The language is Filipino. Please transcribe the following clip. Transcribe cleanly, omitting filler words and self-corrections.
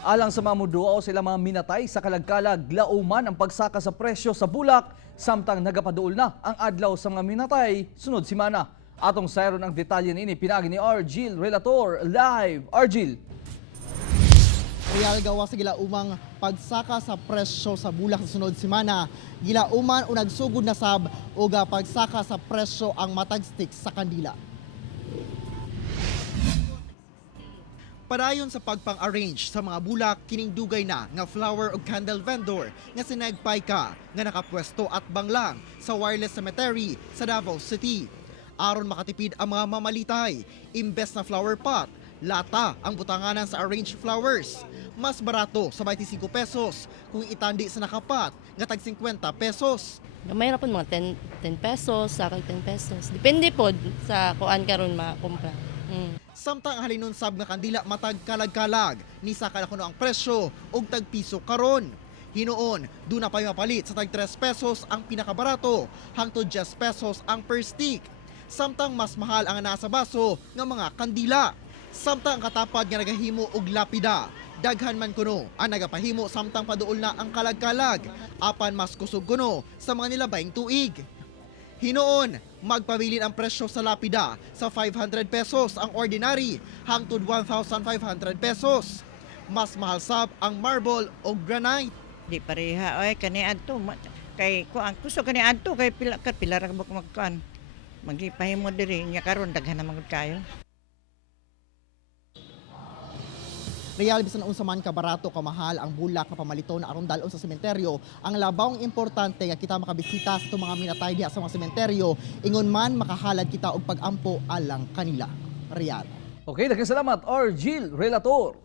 Alang sa mamuduo sila mga minatay sa kalagkalag, lauman ang pagsaka sa presyo sa bulak, samtang nagapaduol na ang adlaw sa mga minatay, sunod simana. Atong sayron ang detalye ini pinagi ni Argil Relator live. Argil. Real gawa sa gilaumang pagsaka sa presyo sa bulak sa sunod semana. Gilauman o nagsugod na sab o pagsaka sa presyo ang matag stick sa kandila. Padayon sa pagpang-arrange sa mga bulak, kining dugay na nga flower o candle vendor nga sinagpay ka nga nakapwesto at banglang sa wireless cemetery sa Davao City. Aron makatipid ang mga mamalitay, imbes na flower pot, lata ang butanganan sa arranged flowers. Mas barato sa 25 pesos kung itandi sa nakapat nga tag 50 pesos. Mayroon po mga 10 pesos, sakag 10 pesos. Depende po sa kuan karon makumpra. Samtang ang halinunsab nga kandila matag kalag-kalag, ni saka na kuno ang presyo og tag piso karon. Hinoon, doon na pa mapalit sa tag 3 pesos ang pinakabarato, hangtod 10 pesos ang per stick. Samtang mas mahal ang nasa baso nga mga kandila. Samtang ang katapad nga nagahimo og lapida, daghan man kuno ang nagapahimo samtang paduol na ang kalag-kalag, apan mas kusog kuno sa mga nilabayng tuig. Hinoon, magpabilin ang presyo sa lapida sa 500 pesos ang ordinary hangtod 1,500 pesos. Mas mahal sab ang marble o granite. Di pareha ay kani adto kay ko ang gusto kani adto kay pila ra mo magkuan. Magipahimo diri nya karon daghan na magud kayo. Real bisan unsa man ka barato ka mahal ang bulak nga pamalito na aron dalon sa sementeryo, ang labawng importante nga kita makabisita sa itong mga minatay diha sa mga sementeryo, ingon man makahalad kita og pag-ampo alang kanila. Real. Okay, daghang salamat Argil Relator.